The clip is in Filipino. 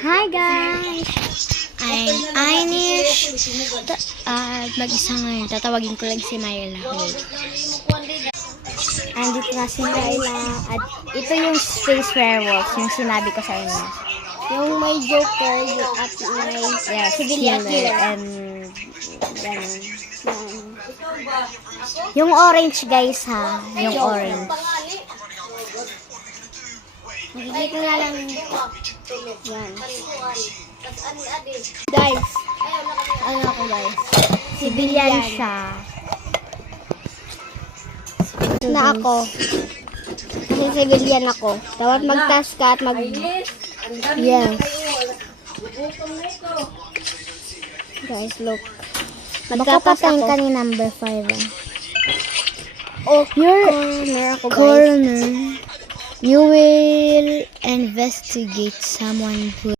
Hi guys! I'm Inish. Mag-isa ngayon. Tatawagin ko lang si Myla. Andito na si Myla. At ito yung Space Werewolf, yung sinabi ko sa inyo. Yung may Joker, at may civilian killer. And ganun. Yung orange guys ha. Yung orange. Makikita nga lang. Yan. Guys. Ano ako guys? Civilian siya. Na ako. Kasi civilian ako. Dapat mag-task ka at Yes. Guys, look. Magkapatay ako. ka ni number 5. Oh, You're corner ako guys. corner. You will investigate someone who